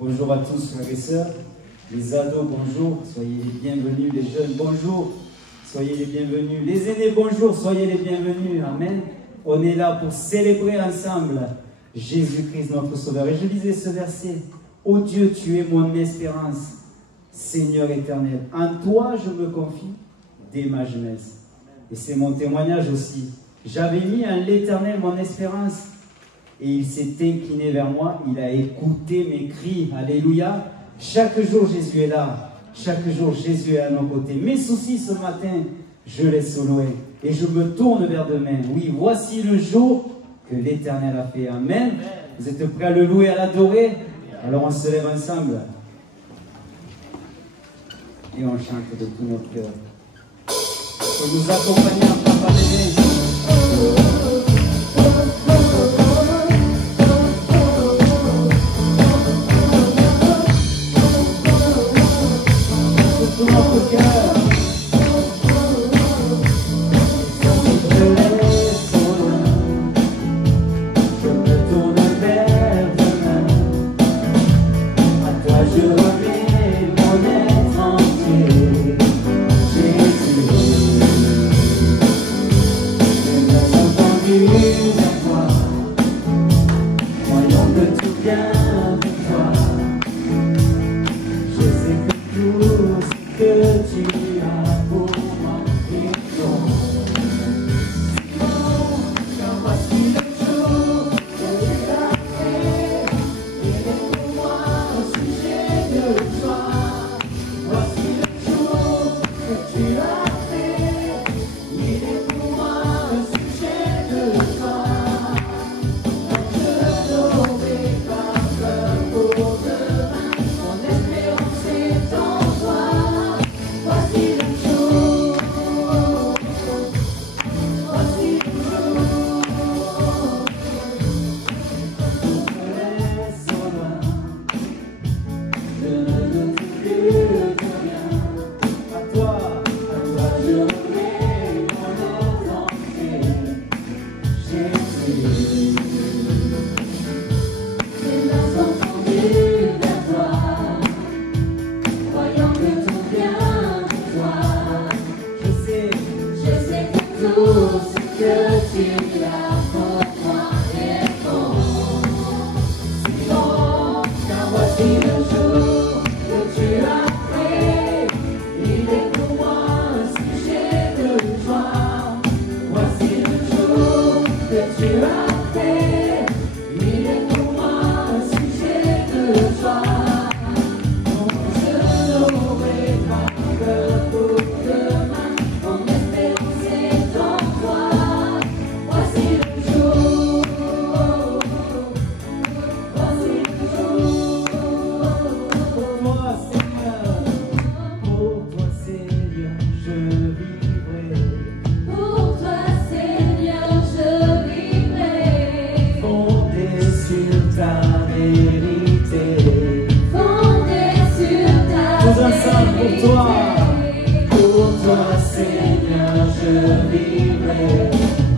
Bonjour à tous, frères et sœurs. Les ados, bonjour. Soyez les bienvenus. Les jeunes, bonjour. Soyez les bienvenus. Les aînés, bonjour. Soyez les bienvenus. Amen. On est là pour célébrer ensemble Jésus-Christ, notre Sauveur. Et je lisais ce verset. Ô Dieu, tu es mon espérance, Seigneur éternel. En toi, je me confie dès ma jeunesse. Et c'est mon témoignage aussi. J'avais mis en l'Éternel mon espérance. Et il s'est incliné vers moi, il a écouté mes cris. Alléluia. Chaque jour, Jésus est là. Chaque jour, Jésus est à nos côtés. Mes soucis ce matin, je laisse au loin. Et je me tourne vers demain. Oui, voici le jour que l'Éternel a fait. Amen. Vous êtes prêts à le louer, à l'adorer? Alors on se lève ensemble. Et on chante de tout notre cœur. Pour nous accompagner en papa bébé. Tout notre cœur. Je laisse au loin, je me tourne vers demain. À toi je remets mon être entier. Jésus, je me sens tendu vers toi, croyant que tout vient de toi. Je sais que tout ce que tu as pour moi est bon. Car voici le jour que tu as fait. Il est pour moi un sujet de joie. Voici le jour que tu as fait. Il est pour moi un sujet de joie. Je n'aurai pas peur pour demain. Mon espérance est en toi. Voici le jour. Voici le jour. Je me laisse au loin. Je ne doute plus de rien. À toi je remets mon être entier. Jésus, mes mains sont tendues vers toi, croyant que tout vient de toi. Je sais que tout ce que tu as pour moi est bon. C'est bon, car voici le jour que tu as fait. Il est pour moi un sujet de joie. Voici le jour que tu as fait. Il est pour moi un sujet de joie. Je n'aurai pas peur pour demain. Mon espérance est en toi. Voici le jour. Voici le jour. Pour toi, Seigneur, je vivrai. Pour toi, Seigneur, je vivrai. Fondé sur ta vérité. Fondé sur ta Tous ensemble pour toi. vérité. Pour toi, Seigneur, je vivrai.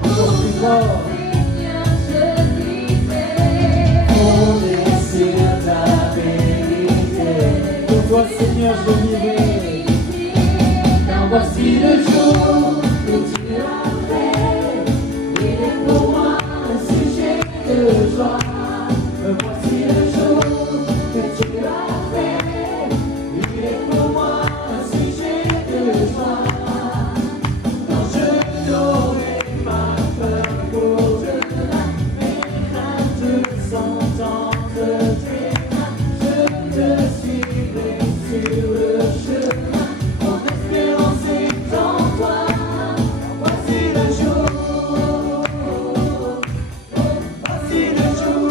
Encore plus fort. Seigneur, je vivrai. Fondé sur ta vérité. Pour toi, Seigneur, je vivrai. Car voici le jour que tu as fait. Il est pour moi un sujet de joie. Voici le jour que tu as fait. Il est pour moi un sujet de joie. Non, je n'aurai pas peur pour demain. Mes craintes sont entre tes mains. Je te suivrai sur le chemin. Mon espérance est en toi. Voici le jour. Voici le jour.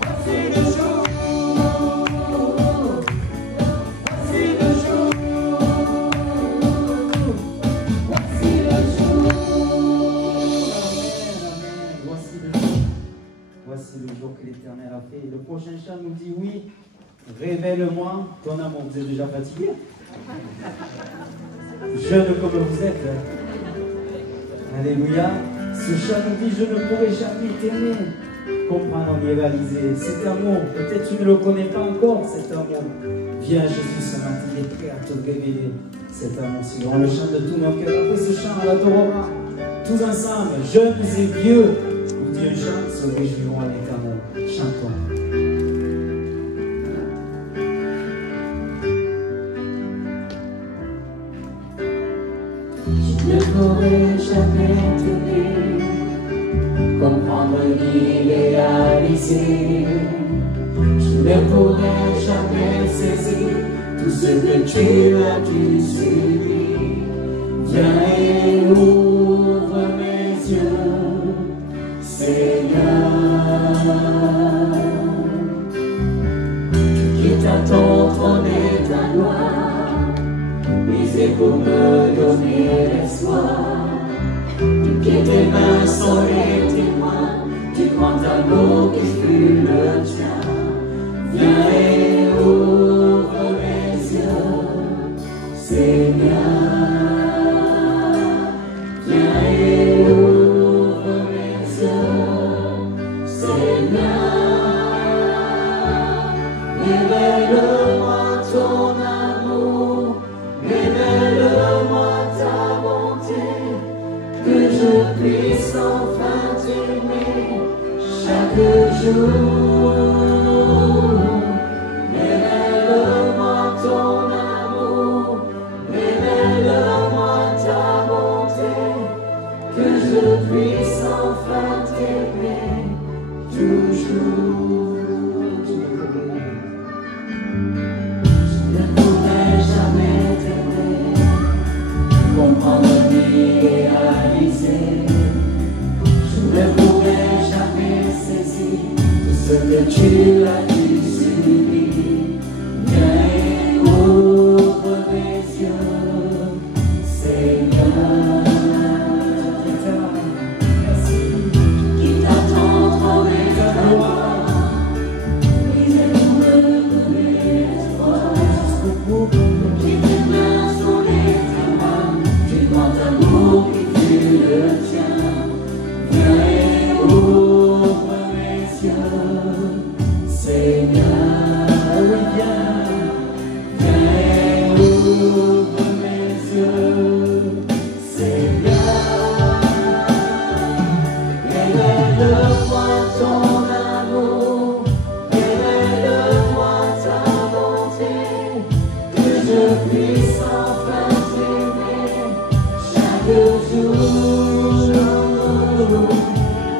Voici le jour. Voici le jour. Voici le jour. Amen, amen. Voici le jour. Voici le jour que l'Éternel a fait. Le prochain chant nous dit oui. Révèle-moi ton amour. Vous êtes déjà fatigué? Jeune comme vous êtes. Alléluia. Ce chant nous dit je ne pourrai jamais t'aimer comprendre ni réaliser cet amour. Peut-être tu ne le connais pas encore, cet amour. Viens Jésus ce matin, il est prêt à te révéler cet amour. Si on le chante de tout notre cœur, après ce chant, on l'adorera tous ensemble, jeunes et vieux. Où Dieu chante, se réjouiront à l'éternel. Chantons. Je ne pourrai jamais t'aimer, comprendre ni réaliser. Je ne pourrai jamais saisir tout ce que tu as dû subir. Viens et ouvre mes yeux, Seigneur. Tu quittes ton trône et ta gloire, brisé pour me donner l'espoir. Tu quittes tes mains sont les témoins du grand amour qui fut le tien. Viens et ouvre mes yeux, Seigneur. Viens et ouvre mes yeux, Seigneur. Révèle-moi ton amour, révèle-moi ta bonté, que je puisse enfin t'aimer chaque jour. Révèle-moi ton amour, révèle-moi ta bonté, que je puisse enfin t'aimer toujours. Je ne pourrai jamais t'aimer, comprendre ni réaliser. Je ne pourrai jamais saisir tout ce que tu as dû subir. Viens et ouvre mes yeux, Seigneur. Quitte à ton trône et ta gloire, brisé pour me donner l'espoir. Quitte tes mains sont les témoins du grand amour qui fut le tien. Viens et ouvre mes yeux, Seigneur. Viens et ouvre mes yeux, Seigneur. Révèle-moi ton amour, révèle-moi ta bonté, que je puisse enfin t'aimer chaque jour.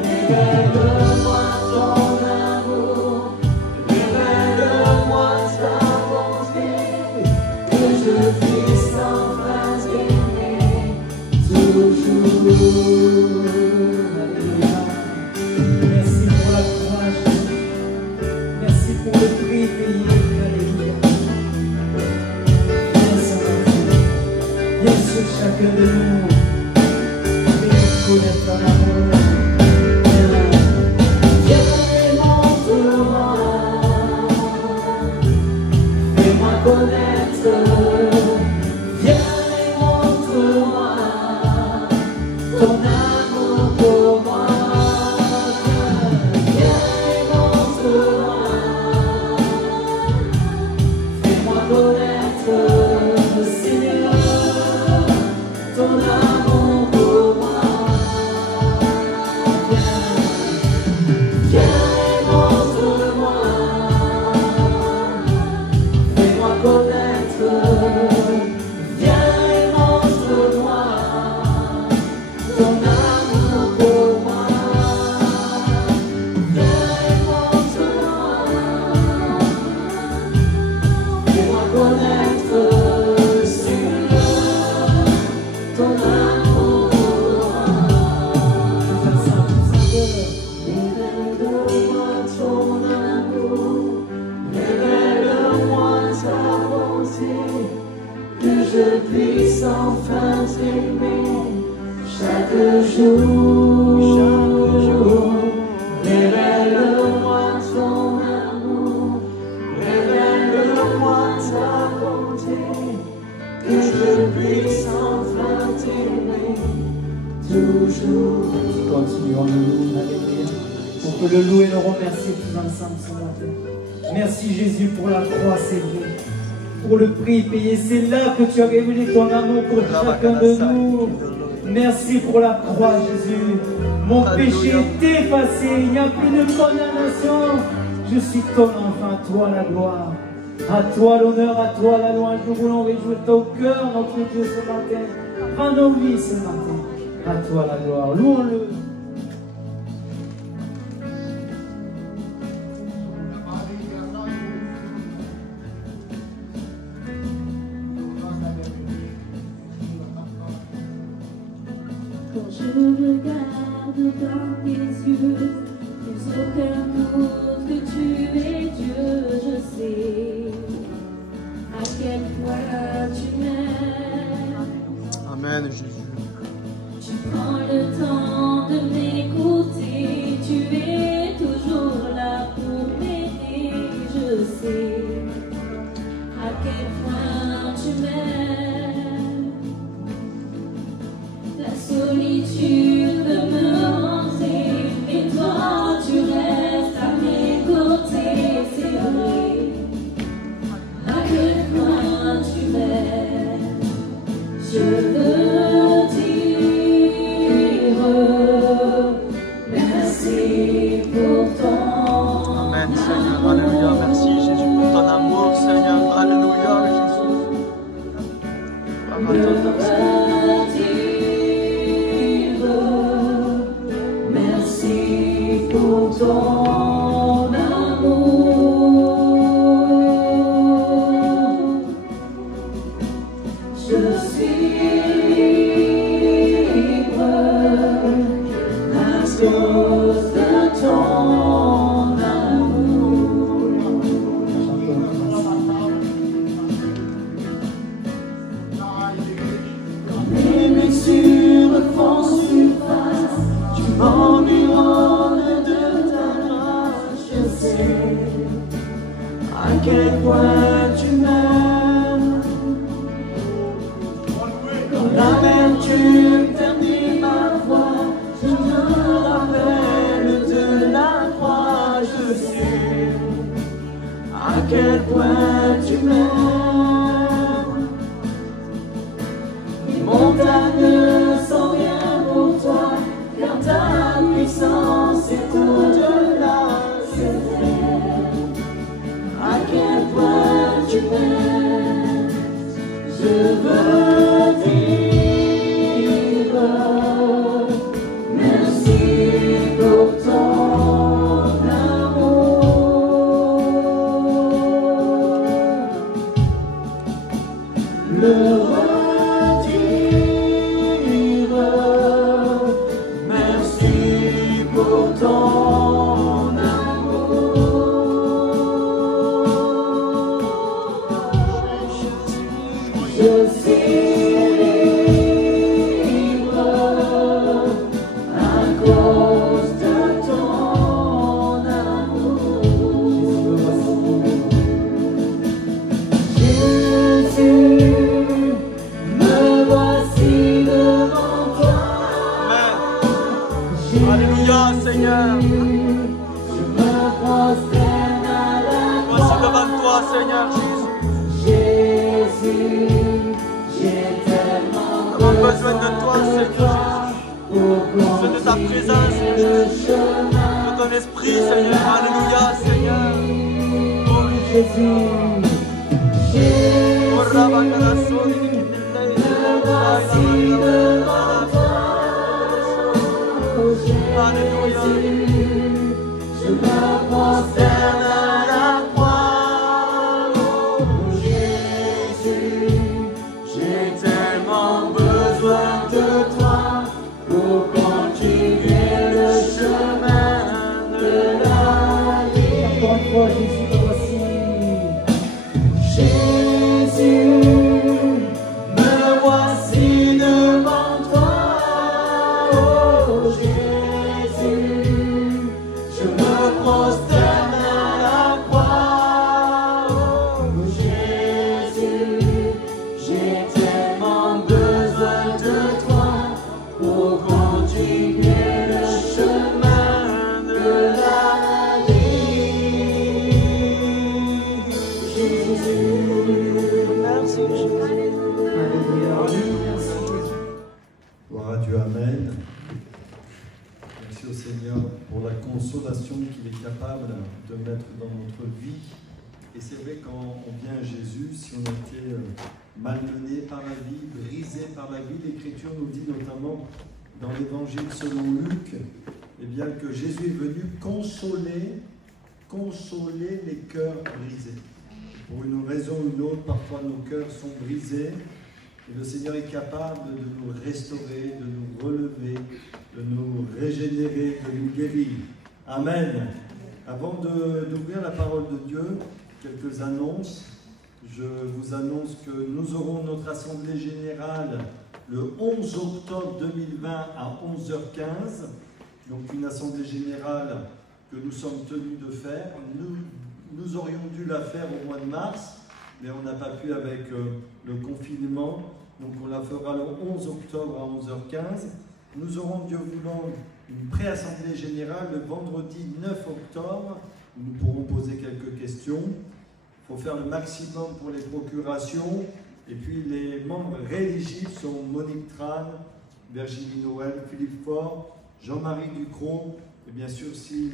Révèle-moi ton amour, révèle-moi ta bonté, que je puisse enfin t'aimer toujours. Merci pour la courage. Merci pour le prix payé. Alléluia. Viens ce matin. Viens sur chacun de nous. Viens connaître ton amour. Viens et montre-moi, fais-moi connaître. Viens et montre-moi ton amour pour moi. Viens et montre-moi, fais-moi connaître, Seigneur, ton amour pour moi. Viens et montre-moi, fais-moi connaître. Viens et montre-moi ton amour pour moi. Viens et montre-moi, fais-moi connaître, Seigneur, ton amour pour moi. Révèle-moi ton amour, révèle-moi ta bonté, que je puisse enfin t'aimer chaque jour. Révèle-moi ton amour, révèle-moi ta bonté, que je puisse enfin t'aimer toujours. Continuons nous, alléluia. On peut le louer et le remercier tous ensemble ce matin. Merci Jésus pour la croix, Seigneur. Pour le prix payé, c'est là que tu as révélé ton amour pour chacun de nous. Merci pour la croix, Jésus. Mon péché est effacé, il n'y a plus de condamnation. Je suis ton enfant, à toi la gloire. À toi l'honneur, à toi la louange. Nous voulons réjouir ton cœur, notre Dieu, ce matin. Prends nos vies ce matin. À toi la gloire. Louons-le. Quand je regarde dans tes yeux, plus aucun doute que tu es Dieu, je sais à quel point tu m'aimes. Amen, Jésus. Tu prends le temps de m'écouter, tu es toujours là pour m'aider, je sais à quel point tu m'aimes. La solitude peut me hanter, mais toi tu restes à mes côtés, c'est vrai. À quel point tu m'aimes, je veux dire merci pour ton Amen, Seigneur. Alléluia. Merci, Jésus, pour ton amour, Seigneur. Alléluia, Jésus. Amen. Merci pour ton amour. Je suis libre à cause de ton amour. Quand mes blessures font surface, tu m'environnes de ta grâce, je sais à quel point tu m'aimes. Quand l'amertume ternit ma voix, je me rappelle de la croix, je sais à quel point tu m'aimes. Les montagnes sont rien pour toi, car ta puissance est au-delà, c'est vrai. À quel point tu m'aimes, je veux dire merci pour ton amour. Le redire merci pour ton amour. Je suis libre à cause de ton amour. Jésus, me voici devant toi. Amen. Alléluia, Seigneur. Je me prosterne à la Voici croix. devant toi, Seigneur Jésus. Jésus, j'ai tellement Nous avons besoin de toi, Seigneur pour besoin de ta présence, le chemin. de ton esprit, Seigneur. Alléluia, Seigneur. Oh, Jésus, oh, Rabakalaso, me voici devant toi. Oh, Alléluia. Jésus, je me prosterne à la croix. Oh, Jésus, j'ai tellement besoin de toi pour continuer le chemin de la vie. Encore une fois, Jésus, me voici. Jésus, me voici devant toi. Oh Jésus, je me prosterne est capable de mettre dans notre vie. Et c'est vrai, quand on vient à Jésus, si on a été malmené par la vie, brisé par la vie, l'Écriture nous dit notamment dans l'Évangile selon Luc, eh bien, que Jésus est venu consoler les cœurs brisés. Pour une raison ou une autre, parfois nos cœurs sont brisés. Et le Seigneur est capable de nous restaurer, de nous relever, de nous régénérer, de nous guérir. Amen. Avant d'ouvrir la parole de Dieu, quelques annonces. Je vous annonce que nous aurons notre assemblée générale le 11 octobre 2020 à 11h15. Donc une assemblée générale que nous sommes tenus de faire. Nous aurions dû la faire au mois de mars, mais on n'a pas pu avec le confinement. Donc on la fera le 11 octobre à 11h15. Nous aurons, Dieu voulant, une pré-assemblée générale le vendredi 9 octobre. Nous pourrons poser quelques questions. Il faut faire le maximum pour les procurations. Et puis les membres rééligibles sont Monique Tran, Virginie Noël, Philippe Faure, Jean-Marie Ducrot. Et bien sûr, si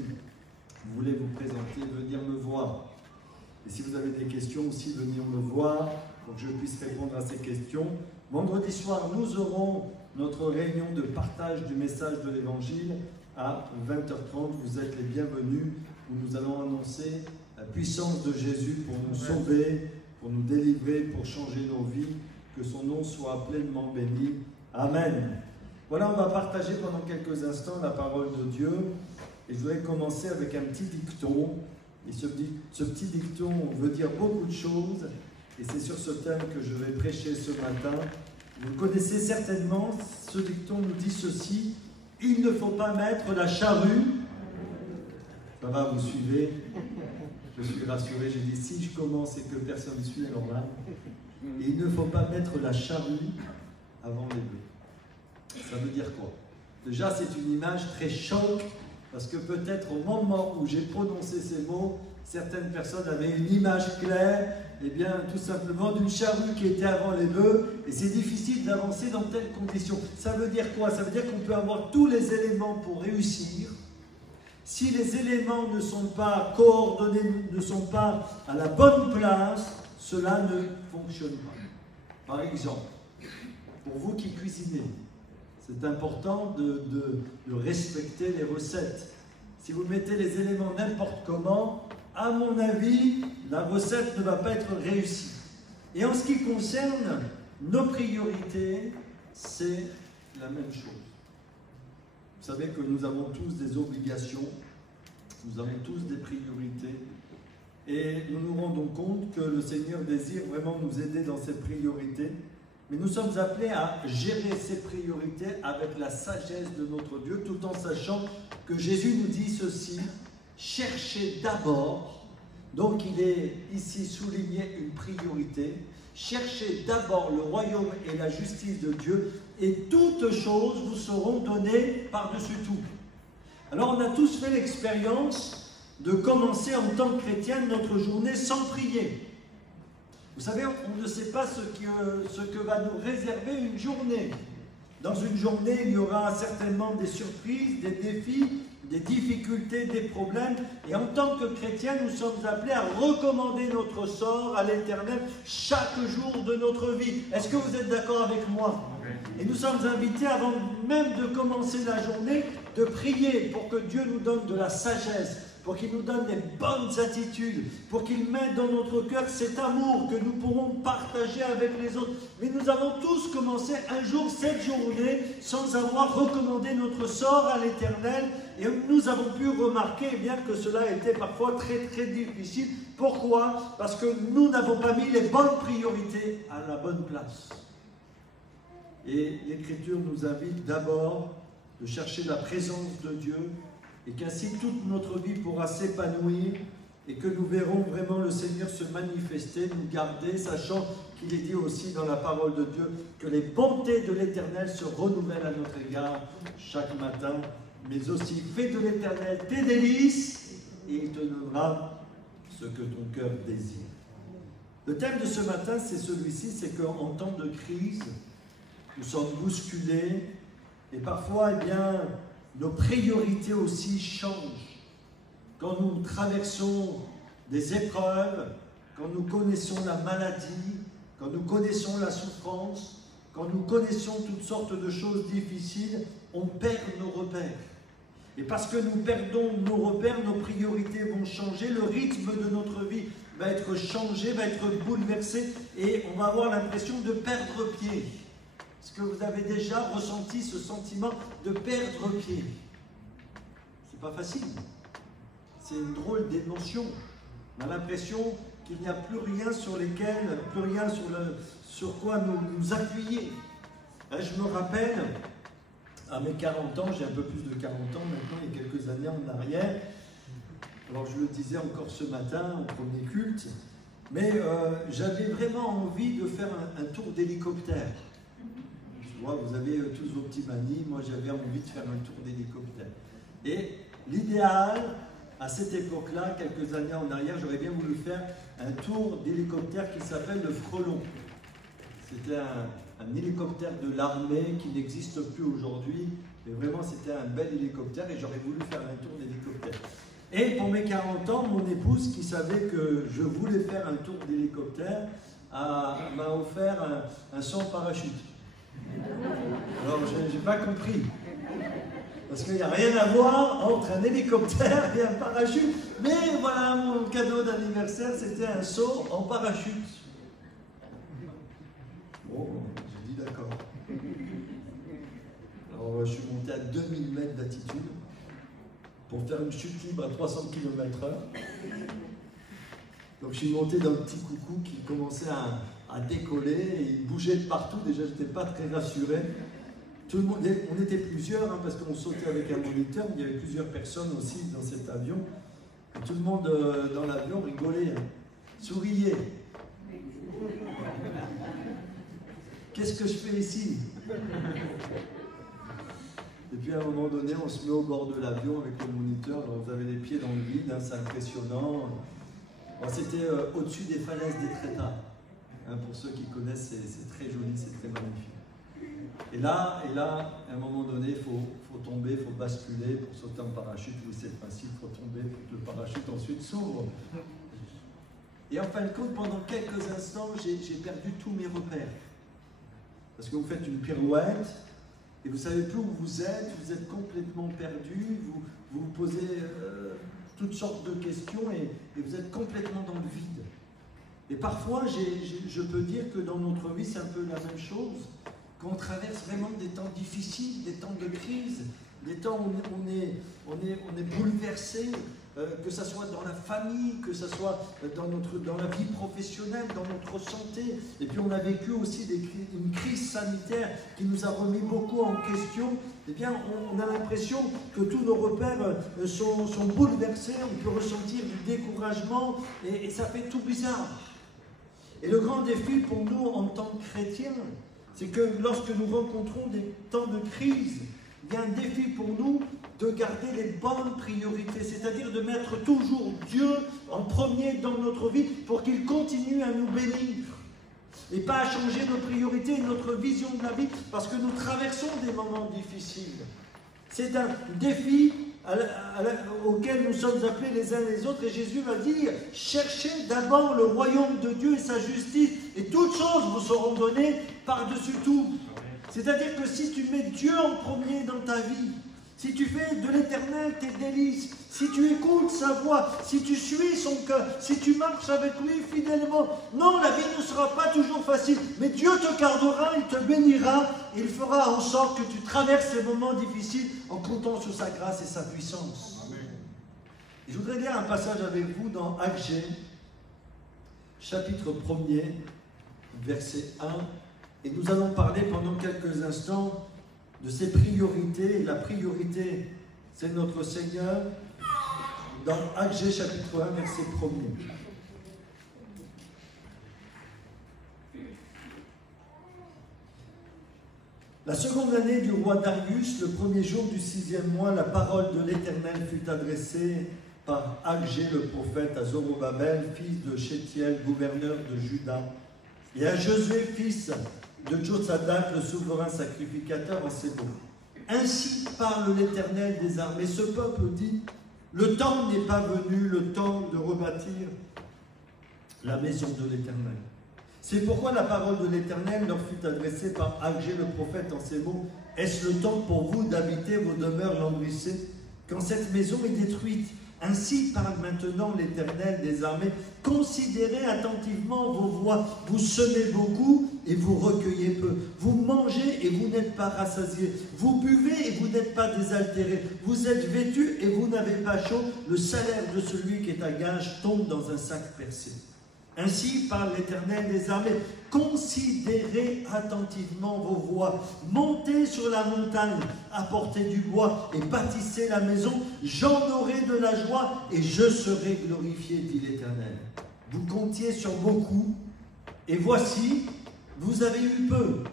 vous voulez vous présenter, venir me voir. Et si vous avez des questions aussi, venir me voir pour que je puisse répondre à ces questions. Vendredi soir, nous aurons notre réunion de partage du message de l'Évangile à 20h30. Vous êtes les bienvenus, où nous allons annoncer la puissance de Jésus pour nous sauver, pour nous délivrer, pour changer nos vies. Que son nom soit pleinement béni. Amen. Voilà, on va partager pendant quelques instants la parole de Dieu. Et je voudrais commencer avec un petit dicton. Et ce petit dicton veut dire beaucoup de choses. Et c'est sur ce thème que je vais prêcher ce matin. Vous le connaissez certainement, ce dicton nous dit ceci: il ne faut pas mettre la charrue. Ça va, vous suivez? Je suis rassuré, j'ai dit si je commence et que personne ne suit, alors là. Et il ne faut pas mettre la charrue avant les bœufs. Ça veut dire quoi? Déjà, c'est une image très choc, parce que peut-être au moment où j'ai prononcé ces mots, certaines personnes avaient une image claire, et bien tout simplement d'une charrue qui était avant les bœufs, et c'est difficile d'avancer dans telles conditions. Ça veut dire quoi? Ça veut dire qu'on peut avoir tous les éléments pour réussir. Si les éléments ne sont pas coordonnés, ne sont pas à la bonne place, cela ne fonctionne pas. Par exemple, pour vous qui cuisinez, c'est important de respecter les recettes. Si vous mettez les éléments n'importe comment, à mon avis, la recette ne va pas être réussie. Et en ce qui concerne nos priorités, c'est la même chose. Vous savez que nous avons tous des obligations, nous avons tous des priorités, et nous nous rendons compte que le Seigneur désire vraiment nous aider dans ces priorités. Mais nous sommes appelés à gérer ces priorités avec la sagesse de notre Dieu, tout en sachant que Jésus nous dit ceci: cherchez d'abord, donc il est ici souligné une priorité, cherchez d'abord le royaume et la justice de Dieu, et toutes choses vous seront données par-dessus tout. Alors on a tous fait l'expérience de commencer en tant que chrétien notre journée sans prier. Vous savez, on ne sait pas ce que va nous réserver une journée. Dans une journée, il y aura certainement des surprises, des défis, des difficultés, des problèmes. Et en tant que chrétiens, nous sommes appelés à recommander notre sort à l'Éternel chaque jour de notre vie. Est-ce que vous êtes d'accord avec moi? Et nous sommes invités, avant même de commencer la journée, de prier pour que Dieu nous donne de la sagesse, pour qu'il nous donne des bonnes attitudes, pour qu'il mette dans notre cœur cet amour que nous pourrons partager avec les autres. Mais nous avons tous commencé un jour cette journée sans avoir recommandé notre sort à l'Éternel, et nous avons pu remarquer bien que cela était parfois très très difficile. Pourquoi? Parce que nous n'avons pas mis les bonnes priorités à la bonne place. Et l'Écriture nous invite d'abord de chercher la présence de Dieu, et qu'ainsi toute notre vie pourra s'épanouir et que nous verrons vraiment le Seigneur se manifester, nous garder, sachant qu'il est dit aussi dans la parole de Dieu que les bontés de l'Éternel se renouvellent à notre égard chaque matin, mais aussi fais de l'Éternel tes délices et il te donnera ce que ton cœur désire. Le thème de ce matin, c'est celui-ci, c'est qu'en temps de crise, nous sommes bousculés et parfois, eh bien, nos priorités aussi changent. quand nous traversons des épreuves, quand nous connaissons la maladie, quand nous connaissons la souffrance, quand nous connaissons toutes sortes de choses difficiles, on perd nos repères. Et parce que nous perdons nos repères, nos priorités vont changer, le rythme de notre vie va être changé, va être bouleversé, et on va avoir l'impression de perdre pied. Est-ce que vous avez déjà ressenti ce sentiment de perdre pied? C'est pas facile. C'est une drôle d'émotion. On a l'impression qu'il n'y a plus rien sur lesquels, plus rien sur quoi nous appuyer. Je me rappelle, à mes 40 ans, j'ai un peu plus de 40 ans maintenant, il y a quelques années en arrière, alors je le disais encore ce matin au premier culte, mais j'avais vraiment envie de faire un tour d'hélicoptère. Je vois, vous avez tous vos petits manies, moi j'avais envie de faire un tour d'hélicoptère. Et l'idéal, à cette époque-là, quelques années en arrière, j'aurais bien voulu faire un tour d'hélicoptère qui s'appelle le Frelon. C'était un hélicoptère de l'armée qui n'existe plus aujourd'hui, mais vraiment c'était un bel hélicoptère et j'aurais voulu faire un tour d'hélicoptère. Et pour mes 40 ans, mon épouse, qui savait que je voulais faire un tour d'hélicoptère, m'a offert un saut en parachute. Alors je n'ai pas compris. Parce qu'il n'y a rien à voir entre un hélicoptère et un parachute. Mais voilà, mon cadeau d'anniversaire, c'était un saut en parachute. Bon, j'ai dit d'accord. Alors, je suis monté à 2000 mètres d'altitude pour faire une chute libre à 300 km/h. Donc, je suis monté d'un petit coucou qui commençait à décoller et il bougeait de partout. Déjà, je n'étais pas très rassuré. Tout le monde, on était plusieurs, hein, parce qu'on sautait avec un moniteur, mais il y avait plusieurs personnes aussi dans cet avion. Et tout le monde dans l'avion rigolait, hein, souriait. Qu'est-ce que je fais ici? Et puis à un moment donné, on se met au bord de l'avion avec le moniteur. Alors, vous avez les pieds dans le vide, hein, c'est impressionnant. C'était au-dessus des falaises d'Étretat. Hein, pour ceux qui connaissent, c'est très joli, c'est très magnifique. Et là, à un moment donné, il faut tomber, il faut basculer pour sauter en parachute. Oui, c'est facile, il faut tomber pour que le parachute ensuite s'ouvre. Et en fin de compte, pendant quelques instants, j'ai perdu tous mes repères. Parce que vous faites une pirouette et vous ne savez plus où vous êtes complètement perdu, vous vous posez toutes sortes de questions et vous êtes complètement dans le vide. Et parfois, je peux dire que dans notre vie, c'est un peu la même chose. Quand on traverse vraiment des temps difficiles, des temps de crise, des temps où on est bouleversé, que ce soit dans la famille, que ce soit dans la vie professionnelle, dans notre santé. Et puis on a vécu aussi une crise sanitaire qui nous a remis beaucoup en question. Eh bien, on a l'impression que tous nos repères sont bouleversés, on peut ressentir du découragement et ça fait tout bizarre. Et le grand défi pour nous en tant que chrétiens, c'est que lorsque nous rencontrons des temps de crise, il y a un défi pour nous de garder les bonnes priorités, c'est-à-dire de mettre toujours Dieu en premier dans notre vie pour qu'il continue à nous bénir. Et pas à changer nos priorités et notre vision de la vie parce que nous traversons des moments difficiles. C'est un défi auquel nous sommes appelés les uns les autres et Jésus va dire « Cherchez d'abord le royaume de Dieu et sa justice et toutes choses vous seront données par-dessus tout. » C'est-à-dire que si tu mets Dieu en premier dans ta vie, si tu fais de l'Éternel tes délices, si tu écoutes sa voix, si tu suis son cœur, si tu marches avec lui fidèlement, non, la vie ne sera pas toujours facile, mais Dieu te gardera, il te bénira, il fera en sorte que tu traverses ces moments difficiles en comptant sur sa grâce et sa puissance. Amen. Je voudrais lire un passage avec vous dans Agé, chapitre 1er, verset 1, et nous allons parler pendant quelques instants de ses priorités. Et la priorité, c'est notre Seigneur, dans Agé chapitre 1, verset 1er. La seconde année du roi Darius, le premier jour du 6e mois, la parole de l'Éternel fut adressée par Agé le prophète à Zorobabel, fils de Shétiel, gouverneur de Juda, et à Josué, fils de Josadak, le souverain sacrificateur en ces mots. Ainsi parle l'Éternel des armées. Ce peuple dit, Le temps n'est pas venu, le temps de rebâtir la maison de l'Éternel. C'est pourquoi la parole de l'Éternel leur fut adressée par Agé le prophète en ces mots. Est-ce le temps pour vous d'habiter vos demeures lambrissées quand cette maison est détruite? Ainsi parle maintenant l'Éternel des armées. Considérez attentivement vos voies. Vous semez beaucoup et vous recueillez peu. Vous mangez et vous n'êtes pas rassasiés. Vous buvez et vous n'êtes pas désaltérés. Vous êtes vêtus et vous n'avez pas chaud. Le salaire de celui qui est à gage tombe dans un sac percé. Ainsi parle l'Éternel des armées. Considérez attentivement vos voies. Montez sur la montagne, apportez du bois et bâtissez la maison. J'en aurai de la joie et je serai glorifié, dit l'Éternel. Vous comptiez sur beaucoup et voici, vous avez eu peu.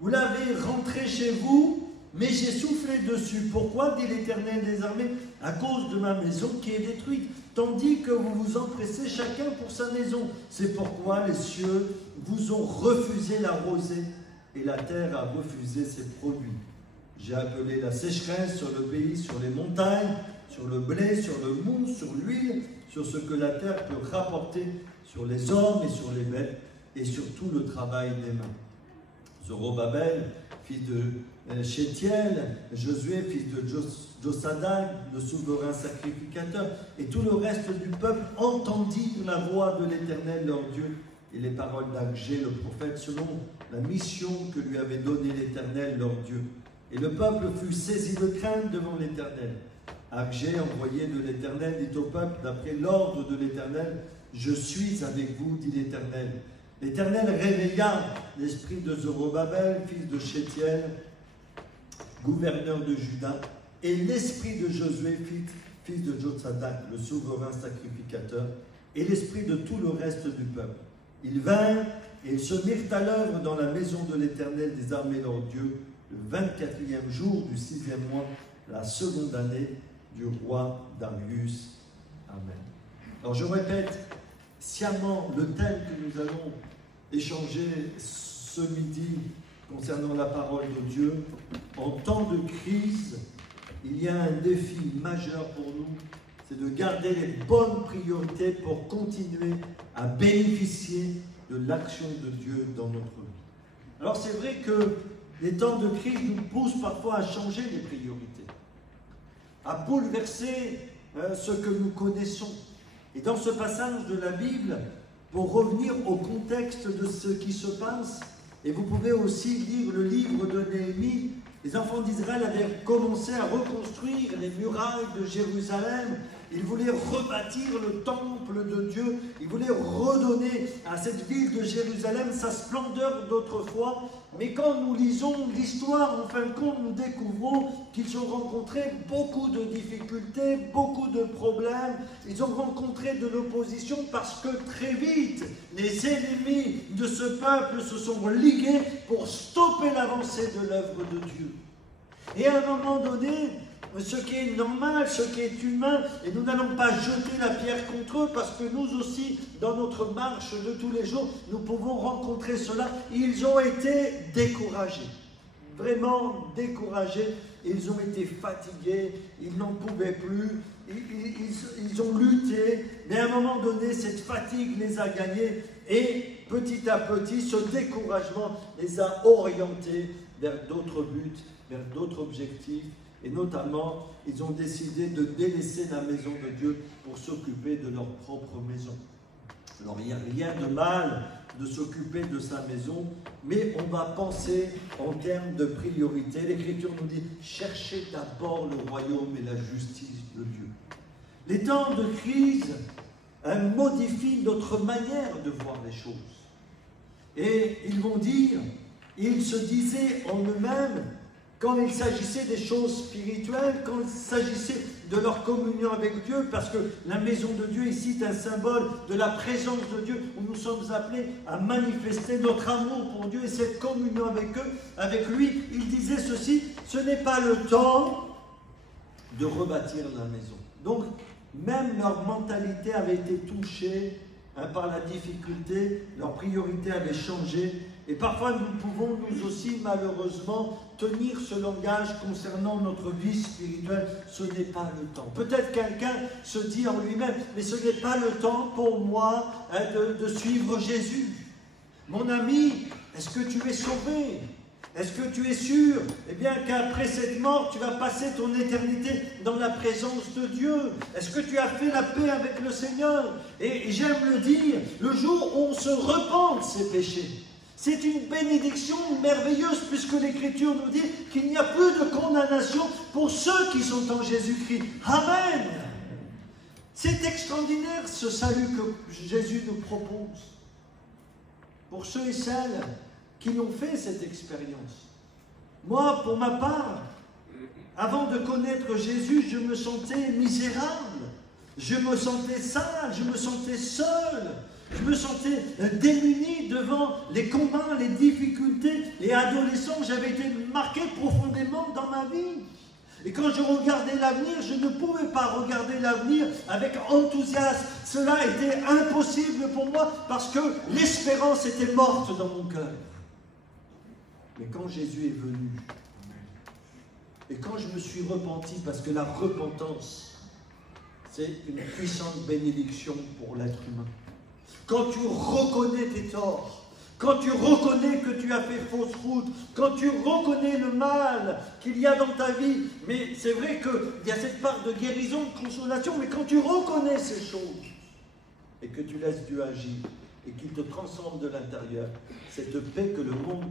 Vous l'avez rentré chez vous, mais j'ai soufflé dessus. Pourquoi, dit l'Éternel des armées? À cause de ma maison qui est détruite, tandis que vous vous empressez chacun pour sa maison. C'est pourquoi les cieux vous ont refusé la rosée et la terre a refusé ses produits. J'ai appelé la sécheresse sur le pays, sur les montagnes, sur le blé, sur le mou, sur l'huile, sur ce que la terre peut rapporter, sur les hommes et sur les bêtes, et sur tout le travail des mains. Zorobabel, fils de Shétiel, Josué, fils de Josadak, le souverain sacrificateur, et tout le reste du peuple entendirent la voix de l'Éternel leur Dieu et les paroles d'Agé le prophète selon la mission que lui avait donnée l'Éternel leur Dieu. Et le peuple fut saisi de crainte devant l'Éternel. Agé, envoyé de l'Éternel, dit au peuple, d'après l'ordre de l'Éternel, « Je suis avec vous, dit l'Éternel. » L'Éternel réveilla l'esprit de Zorobabel, fils de Shétiel, gouverneur de Juda, et l'esprit de Josué, fils de Josadak, le souverain sacrificateur, et l'esprit de tout le reste du peuple. Ils vinrent et ils se mirent à l'œuvre dans la maison de l'Éternel des armées leur Dieu, le 24e jour du 6e mois, la seconde année du roi Darius. Amen. Alors je répète sciemment le thème que nous allons échanger ce midi concernant la parole de Dieu. En temps de crise, il y a un défi majeur pour nous, c'est de garder les bonnes priorités pour continuer à bénéficier de l'action de Dieu dans notre vie. Alors c'est vrai que les temps de crise nous poussent parfois à changer les priorités, à bouleverser ce que nous connaissons. Et dans ce passage de la Bible, pour revenir au contexte de ce qui se passe, et vous pouvez aussi lire le livre de Néhémie, les enfants d'Israël avaient commencé à reconstruire les murailles de Jérusalem. Ils voulaient rebâtir le temple de Dieu. Ils voulaient redonner à cette ville de Jérusalem sa splendeur d'autrefois. Mais quand nous lisons l'histoire, en fin de compte, nous découvrons qu'ils ont rencontré beaucoup de difficultés, beaucoup de problèmes. Ils ont rencontré de l'opposition parce que très vite, les ennemis de ce peuple se sont ligués pour stopper l'avancée de l'œuvre de Dieu. Et à un moment donné, ce qui est normal, ce qui est humain, et nous n'allons pas jeter la pierre contre eux, parce que nous aussi, dans notre marche de tous les jours, nous pouvons rencontrer cela. Ils ont été découragés, vraiment découragés, ils ont été fatigués, ils n'en pouvaient plus, ils ont lutté, mais à un moment donné, cette fatigue les a gagnés, et petit à petit, ce découragement les a orientés vers d'autres buts, vers d'autres objectifs. Et notamment, ils ont décidé de délaisser la maison de Dieu pour s'occuper de leur propre maison. Alors, il n'y a rien de mal de s'occuper de sa maison, mais on va penser en termes de priorité. L'Écriture nous dit, cherchez d'abord le royaume et la justice de Dieu. Les temps de crise modifient notre manière de voir les choses. Et ils vont dire, ils se disaient en eux-mêmes, quand il s'agissait des choses spirituelles, quand il s'agissait de leur communion avec Dieu, parce que la maison de Dieu ici est un symbole de la présence de Dieu, où nous sommes appelés à manifester notre amour pour Dieu et cette communion avec eux, avec lui, il disait ceci, ce n'est pas le temps de rebâtir la maison. Donc, même leur mentalité avait été touchée par la difficulté, leur priorité avait changé. Et parfois, nous pouvons nous aussi, malheureusement, tenir ce langage concernant notre vie spirituelle. Ce n'est pas le temps. Peut-être quelqu'un se dit en lui-même, mais ce n'est pas le temps pour moi de suivre Jésus. Mon ami, est-ce que tu es sauvé? Est-ce que tu es sûr, eh bien, qu'après cette mort, tu vas passer ton éternité dans la présence de Dieu? Est-ce que tu as fait la paix avec le Seigneur? Et j'aime le dire, le jour où on se repent de ses péchés, c'est une bénédiction merveilleuse, puisque l'Écriture nous dit qu'il n'y a plus de condamnation pour ceux qui sont en Jésus-Christ. Amen! C'est extraordinaire ce salut que Jésus nous propose. Pour ceux et celles qui ont fait cette expérience. Moi, pour ma part, avant de connaître Jésus, je me sentais misérable, je me sentais sale, je me sentais seul, je me sentais démuni devant les combats, les difficultés. Et adolescent, j'avais été marqué profondément dans ma vie. Et quand je regardais l'avenir, je ne pouvais pas regarder l'avenir avec enthousiasme. Cela était impossible pour moi parce que l'espérance était morte dans mon cœur. Mais quand Jésus est venu, et quand je me suis repenti, parce que la repentance, c'est une puissante bénédiction pour l'être humain. Quand tu reconnais tes torts, quand tu reconnais que tu as fait fausse route, quand tu reconnais le mal qu'il y a dans ta vie, mais c'est vrai qu'il y a cette part de guérison, de consolation, mais quand tu reconnais ces choses, et que tu laisses Dieu agir, et qu'il te transforme de l'intérieur, cette paix que le monde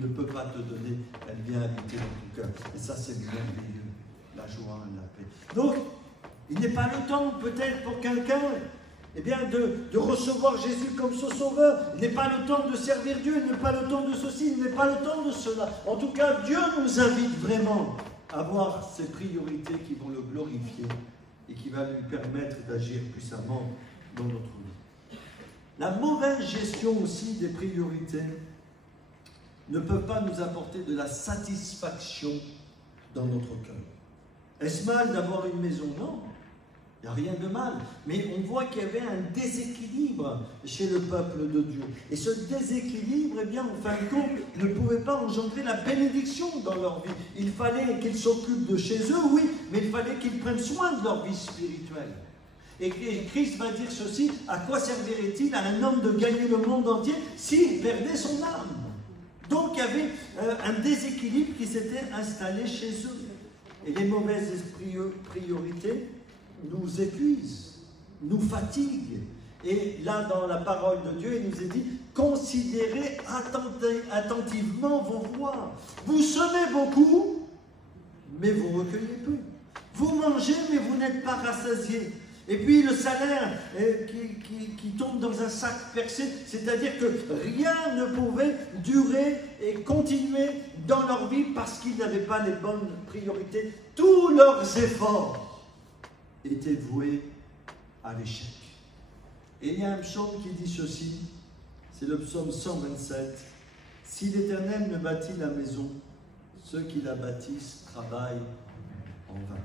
ne peut pas te donner, elle vient habiter dans ton cœur. Et ça, c'est merveilleux, la joie et la paix. Donc, il n'est pas le temps, peut-être, pour quelqu'un, eh bien, de recevoir Jésus comme son sauveur. Il n'est pas le temps de servir Dieu, il n'est pas le temps de ceci, il n'est pas le temps de cela. En tout cas, Dieu nous invite vraiment à avoir ces priorités qui vont le glorifier et qui va lui permettre d'agir puissamment dans notre vie. La mauvaise gestion aussi des priorités ne peut pas nous apporter de la satisfaction dans notre cœur. Est-ce mal d'avoir une maison? Non, il n'y a rien de mal. Mais on voit qu'il y avait un déséquilibre chez le peuple de Dieu. Et ce déséquilibre, eh bien, en fin de compte, ne pouvait pas engendrer la bénédiction dans leur vie. Il fallait qu'ils s'occupent de chez eux, oui, mais il fallait qu'ils prennent soin de leur vie spirituelle. Et Christ va dire ceci, à quoi servirait-il à un homme de gagner le monde entier s'il perdait son âme? Donc il y avait un déséquilibre qui s'était installé chez eux. Et les mauvaises priorités nous épuisent, nous fatiguent. Et là, dans la parole de Dieu, il nous est dit, considérez attentivement vos voies. Vous semez beaucoup, mais vous recueillez peu. Vous mangez, mais vous n'êtes pas rassasiés. Et puis le salaire qui tombe dans un sac percé, c'est-à-dire que rien ne pouvait durer et continuer dans leur vie parce qu'ils n'avaient pas les bonnes priorités. Tous leurs efforts étaient voués à l'échec. Et il y a un psaume qui dit ceci, c'est le psaume 127. Si l'Éternel ne bâtit la maison, ceux qui la bâtissent travaillent en vain.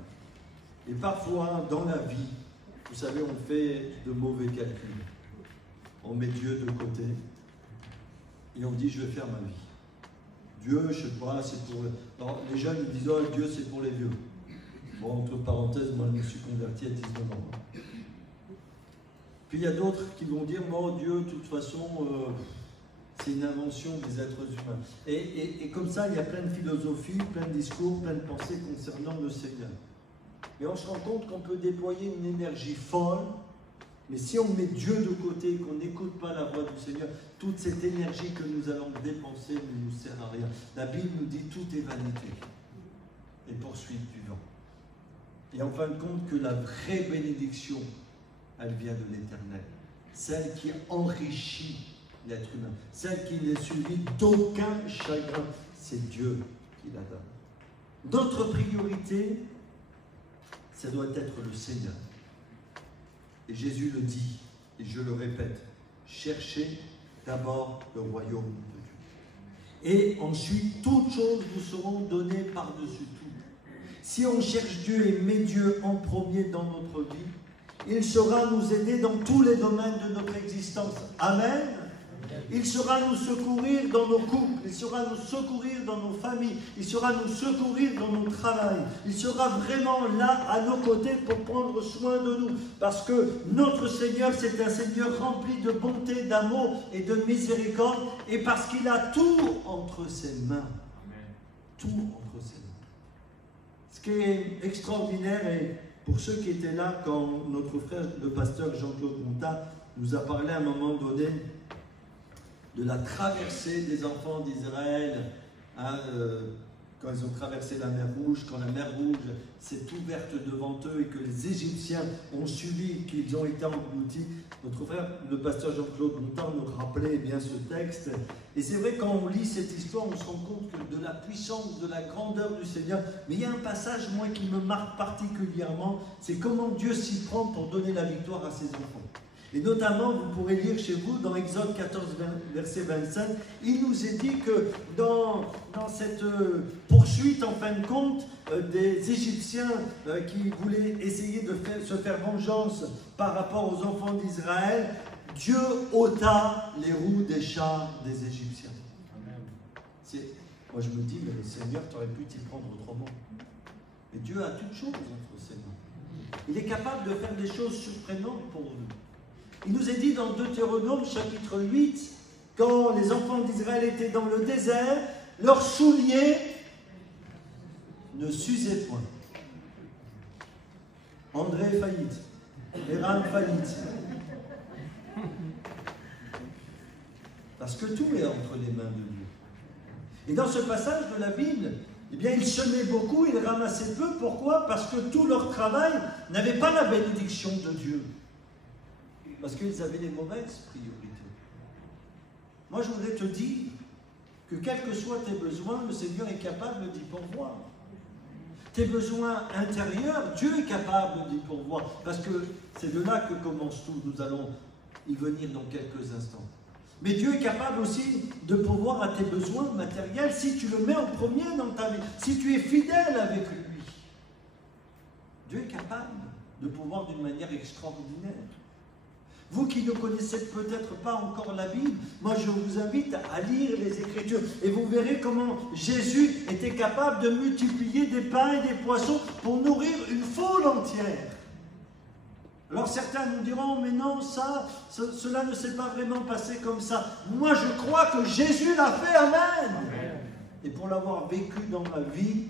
Et parfois, dans la vie, vous savez, on fait de mauvais calculs. On met Dieu de côté et on dit, je vais faire ma vie. Dieu, je ne sais pas, c'est pour... Alors, les jeunes, ils disent, oh, Dieu, c'est pour les vieux. Bon, entre parenthèses, moi, je me suis converti à 19 ans. Puis, il y a d'autres qui vont dire, oh, Dieu, de toute façon, c'est une invention des êtres humains. Et comme ça, il y a plein de philosophies, plein de discours, plein de pensées concernant le Seigneur. Mais on se rend compte qu'on peut déployer une énergie folle, mais si on met Dieu de côté et qu'on n'écoute pas la voix du Seigneur, toute cette énergie que nous allons dépenser ne nous sert à rien. La Bible nous dit tout est vanité et poursuite du vent. Et en fin de compte, que la vraie bénédiction, elle vient de l'Éternel. Celle qui enrichit l'être humain, celle qui n'est suivie d'aucun chagrin, c'est Dieu qui la donne. Notre priorité, ça doit être le Seigneur. Et Jésus le dit, et je le répète, cherchez d'abord le royaume de Dieu. Et ensuite, toutes choses vous seront données par-dessus tout. Si on cherche Dieu et met Dieu en premier dans notre vie, Il saura nous aider dans tous les domaines de notre existence. Amen. Il saura nous secourir dans nos couples, il saura nous secourir dans nos familles, il saura nous secourir dans nos travails. Il sera vraiment là à nos côtés pour prendre soin de nous. Parce que notre Seigneur, c'est un Seigneur rempli de bonté, d'amour et de miséricorde. Et parce qu'il a tout entre ses mains. Tout entre ses mains. Ce qui est extraordinaire, et pour ceux qui étaient là quand notre frère, le pasteur Jean-Claude Monta, nous a parlé à un moment donné de la traversée des enfants d'Israël, hein, quand ils ont traversé la mer Rouge, quand la mer Rouge s'est ouverte devant eux et que les Égyptiens ont subi, qu'ils ont été engloutis. Notre frère, le pasteur Jean-Claude Montan, nous rappelait bien ce texte. Et c'est vrai, quand on lit cette histoire, on se rend compte de la puissance, de la grandeur du Seigneur. Mais il y a un passage, moi, qui me marque particulièrement, c'est comment Dieu s'y prend pour donner la victoire à ses enfants. Et notamment, vous pourrez lire chez vous, dans Exode 14, verset 25, il nous est dit que dans cette poursuite, en fin de compte, des Égyptiens qui voulaient essayer de se faire vengeance par rapport aux enfants d'Israël, Dieu ôta les roues des chars des Égyptiens. Moi je me dis, mais le Seigneur, tu aurais pu t'y prendre autrement. Mais Dieu a toutes choses entre ses mains. Il est capable de faire des choses surprenantes pour nous. Il nous est dit dans Deutéronome chapitre 8, quand les enfants d'Israël étaient dans le désert, leurs souliers ne s'usaient point. André faillite, Eran faillite. Parce que tout est entre les mains de Dieu. Et dans ce passage de la Bible, eh bien, ils semaient beaucoup, ils ramassaient peu. Pourquoi? Parce que tout leur travail n'avait pas la bénédiction de Dieu. Parce qu'ils avaient les mauvaises priorités. Moi, je voudrais te dire que quels que soient tes besoins, le Seigneur est capable d'y pourvoir. Tes besoins intérieurs, Dieu est capable d'y pourvoir. Parce que c'est de là que commence tout. Nous allons y venir dans quelques instants. Mais Dieu est capable aussi de pourvoir à tes besoins matériels si tu le mets en premier dans ta vie, si tu es fidèle avec lui. Dieu est capable de pourvoir d'une manière extraordinaire. Vous qui ne connaissez peut-être pas encore la Bible, moi je vous invite à lire les Écritures et vous verrez comment Jésus était capable de multiplier des pains et des poissons pour nourrir une foule entière. Alors certains nous diront, mais non, cela ne s'est pas vraiment passé comme ça. Moi je crois que Jésus l'a fait, amen. Et pour l'avoir vécu dans ma vie,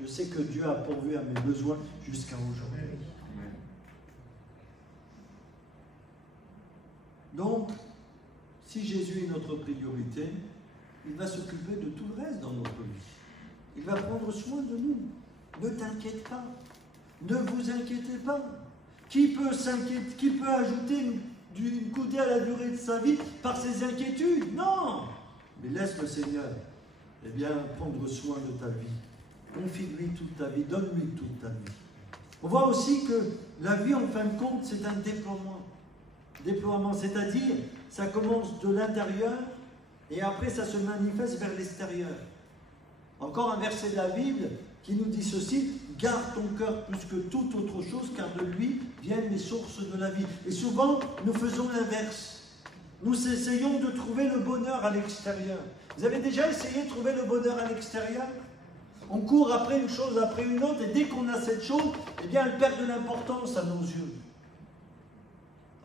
je sais que Dieu a pourvu à mes besoins jusqu'à aujourd'hui. Donc, si Jésus est notre priorité, il va s'occuper de tout le reste dans notre vie. Il va prendre soin de nous. Ne t'inquiète pas. Ne vous inquiétez pas. Qui peut ajouter une coudée à la durée de sa vie par ses inquiétudes? Non. Mais laisse le Seigneur, eh bien, prendre soin de ta vie. Confie-lui toute ta vie. Donne-lui toute ta vie. On voit aussi que la vie, en fin de compte, c'est un déploiement. C'est-à-dire, ça commence de l'intérieur et après ça se manifeste vers l'extérieur. Encore un verset de la Bible qui nous dit ceci: garde ton cœur plus que toute autre chose, car de lui viennent les sources de la vie. Et souvent, nous faisons l'inverse. Nous essayons de trouver le bonheur à l'extérieur. Vous avez déjà essayé de trouver le bonheur à l'extérieur? On court après une chose après une autre, et dès qu'on a cette chose, eh bien, elle perd de l'importance à nos yeux.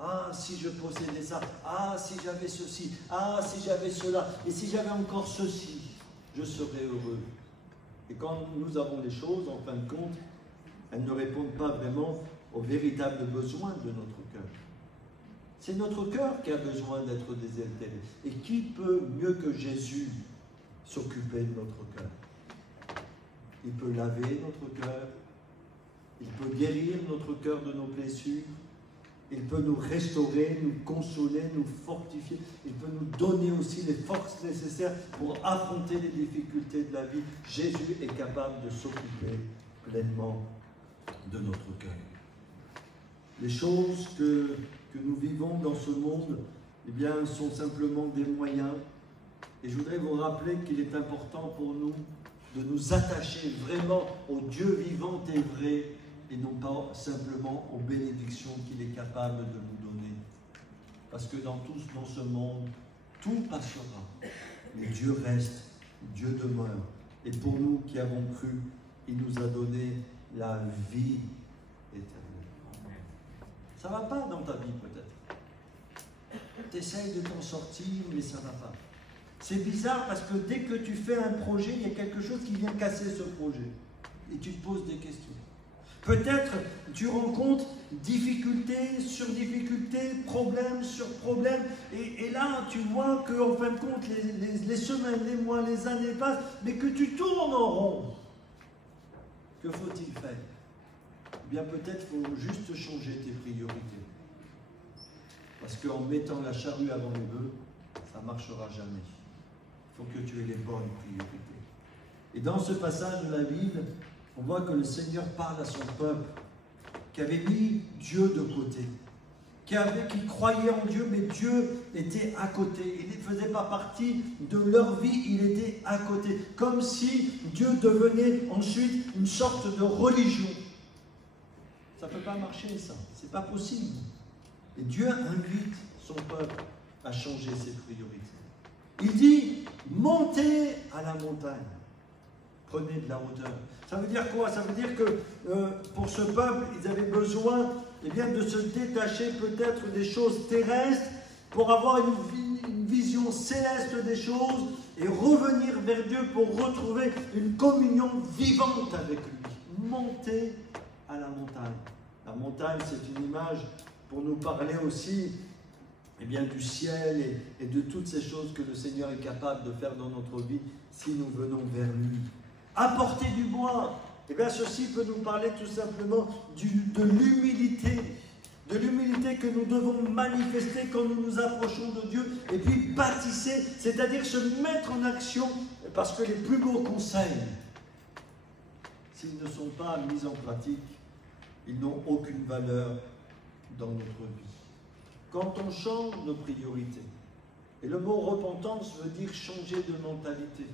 Ah, si je possédais ça, ah, si j'avais ceci, ah, si j'avais cela, et si j'avais encore ceci, je serais heureux. Et quand nous avons les choses, en fin de compte, elles ne répondent pas vraiment aux véritables besoins de notre cœur. C'est notre cœur qui a besoin d'être désaltéré. Et qui peut mieux que Jésus s'occuper de notre cœur? Il peut laver notre cœur, il peut guérir notre cœur de nos blessures, il peut nous restaurer, nous consoler, nous fortifier. Il peut nous donner aussi les forces nécessaires pour affronter les difficultés de la vie. Jésus est capable de s'occuper pleinement de notre cœur. Les choses que nous vivons dans ce monde, eh bien, sont simplement des moyens. Et je voudrais vous rappeler qu'il est important pour nous de nous attacher vraiment au Dieu vivant et vrai et non pas simplement aux bénédictions qu'il est capable de nous donner. Parce que dans ce monde, tout passera, mais Dieu reste, Dieu demeure. Et pour nous qui avons cru, il nous a donné la vie éternelle. Ça ne va pas dans ta vie peut-être. Tu essayes de t'en sortir, mais ça ne va pas. C'est bizarre parce que dès que tu fais un projet, il y a quelque chose qui vient casser ce projet. Et tu te poses des questions. Peut-être tu rencontres difficulté sur difficulté, problème sur problème, et là tu vois qu'en fin de compte les semaines, les mois, les années passent, mais que tu tournes en rond. Que faut-il faire? Eh bien peut-être qu'il faut juste changer tes priorités. Parce qu'en mettant la charrue avant les bœufs, ça ne marchera jamais. Il faut que tu aies les bonnes priorités. Et dans ce passage de la Bible, on voit que le Seigneur parle à son peuple qui avait mis Dieu de côté, qui croyait en Dieu, mais Dieu était à côté. Il ne faisait pas partie de leur vie, il était à côté. Comme si Dieu devenait ensuite une sorte de religion. Ça ne peut pas marcher, ça. Ce n'est pas possible. Et Dieu invite son peuple à changer ses priorités. Il dit, montez à la montagne. Prenez de la hauteur. Ça veut dire quoi? Ça veut dire que pour ce peuple, ils avaient besoin de se détacher peut-être des choses terrestres pour avoir une vision céleste des choses et revenir vers Dieu pour retrouver une communion vivante avec lui. Monter à la montagne. La montagne, c'est une image pour nous parler aussi du ciel et de toutes ces choses que le Seigneur est capable de faire dans notre vie si nous venons vers lui. Apporter du bois, ceci peut nous parler tout simplement de l'humilité que nous devons manifester quand nous nous approchons de Dieu, et puis bâtisser, c'est-à-dire se mettre en action, parce que les plus beaux conseils, s'ils ne sont pas mis en pratique, ils n'ont aucune valeur dans notre vie. Quand on change nos priorités, et le mot repentance veut dire changer de mentalité,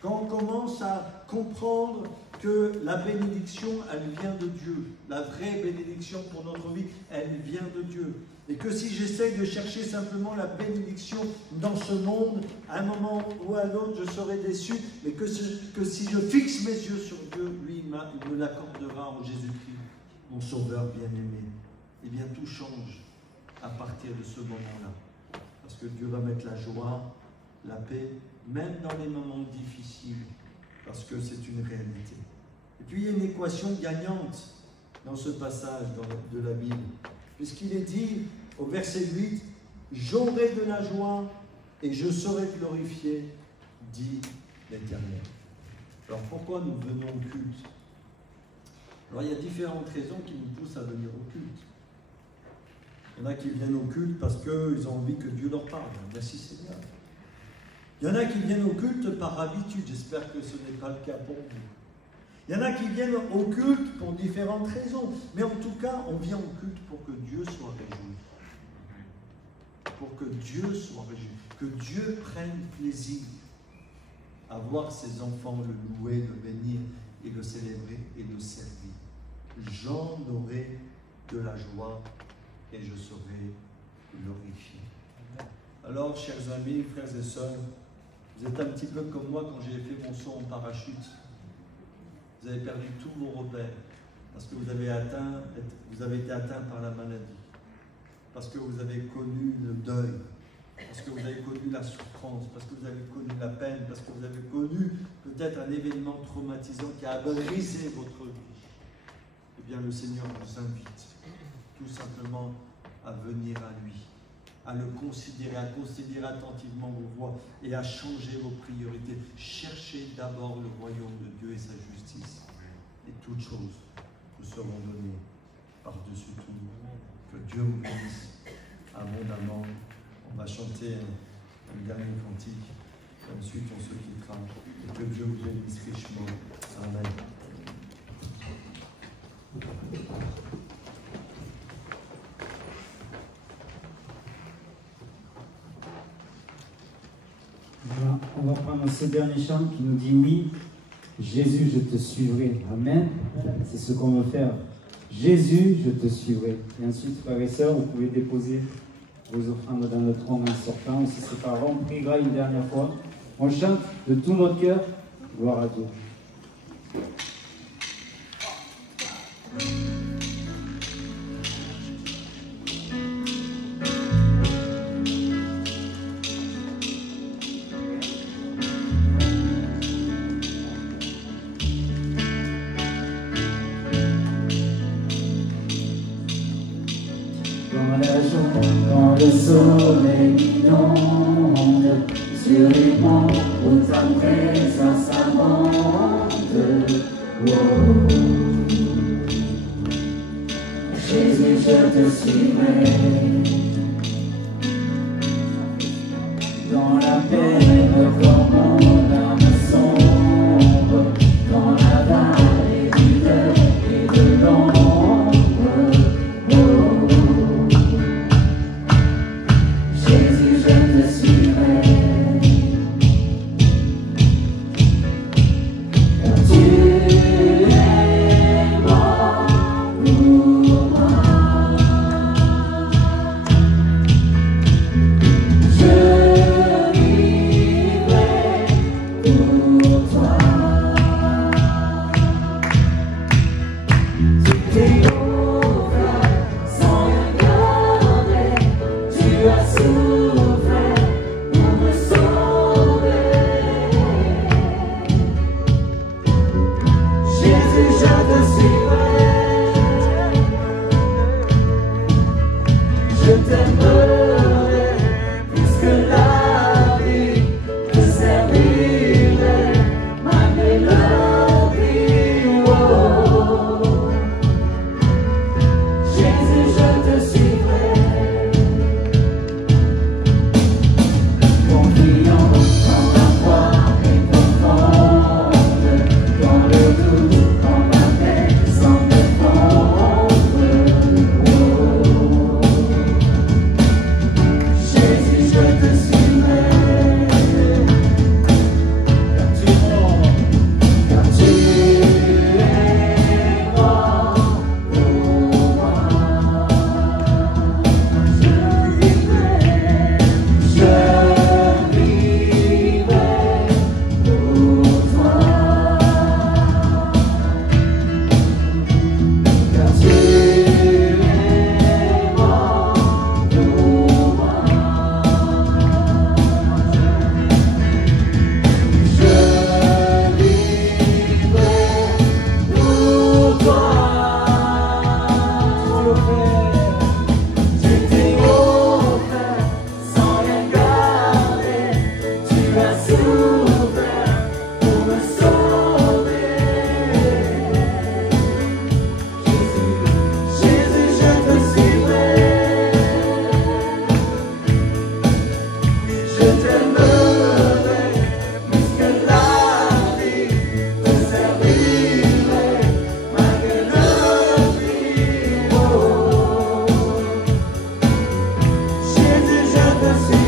quand on commence à comprendre que la bénédiction, elle vient de Dieu, la vraie bénédiction pour notre vie, elle vient de Dieu. Et que si j'essaye de chercher simplement la bénédiction dans ce monde, à un moment ou à l'autre, je serai déçu, mais que si je fixe mes yeux sur Dieu, lui, il me l'accordera en Jésus-Christ, mon Sauveur bien-aimé. Eh bien, tout change à partir de ce moment-là. Parce que Dieu va mettre la joie, la paix, même dans les moments difficiles, parce que c'est une réalité. Et puis il y a une équation gagnante dans ce passage de la Bible, puisqu'il est dit au verset 8, « J'aurai de la joie et je serai glorifié, dit l'Éternel. » Alors pourquoi nous venons au culte? Alors il y a différentes raisons qui nous poussent à venir au culte. Il y en a qui viennent au culte parce qu'ils ont envie que Dieu leur parle. Merci Seigneur. Il y en a qui viennent au culte par habitude. J'espère que ce n'est pas le cas pour vous. Il y en a qui viennent au culte pour différentes raisons. Mais en tout cas, on vient au culte pour que Dieu soit réjoui. Pour que Dieu soit réjoui. Que Dieu prenne plaisir à voir ses enfants le louer, le bénir et le célébrer et le servir. J'en aurai de la joie et je serai glorifié. Alors, chers amis, frères et sœurs, vous êtes un petit peu comme moi quand j'ai fait mon saut en parachute. Vous avez perdu tous vos repères parce que vous avez été atteint par la maladie, parce que vous avez connu le deuil, parce que vous avez connu la souffrance, parce que vous avez connu la peine, parce que vous avez connu peut-être un événement traumatisant qui a brisé votre vie. Eh bien, le Seigneur vous invite tout simplement à venir à lui, à le considérer, à considérer attentivement vos voies et à changer vos priorités. Cherchez d'abord le royaume de Dieu et sa justice, et toutes choses vous seront données par-dessus tout. Que Dieu vous bénisse abondamment. On va chanter un dernier cantique, ensuite on se quittera, et que Dieu vous bénisse richement. Amen. Voilà, on va prendre ce dernier chant qui nous dit oui, Jésus, je te suivrai. Amen. C'est ce qu'on veut faire Jésus, je te suivrai. Et ensuite, frères et sœurs, vous pouvez déposer vos offrandes dans le trône en sortant. On se séparera, on priera une dernière fois. On chante de tout notre cœur, gloire à Dieu. Dans la journée, quand le soleil inonde sur les monts où ta présence abonde. Oh. Jésus, je te suivrai. Dans la peine, quand mon âme sombre, dans la vallée du deuil et de l'ombre. Oh. Jésus, je te suivrai. Car tu es mort pour moi. Je vivrai pour toi. Tu t'es offert sans rien garder. Tu as souffert pour me sauver. Jésus, je te suivrai. Je t'aimerai plus que la vie. Te servirai malgré le prix. Oh. Jésus, je te suivrai. Confiant quand la foi est profonde, dans le doute quand ma paix semble fondre. Oh. Jésus, je te suivrai. Car tu es mort pour moi. Je vivrai pour toi. Car tu es mort pour moi. Je vivrai pour toi. Tu t'es offert sans rien garder. Tu as souffert pour me sauver. Jésus, je te suivrai. Je t'aimerai plus que la vie. Te servirai malgré le prix. Oh. Jésus, je te suivrai.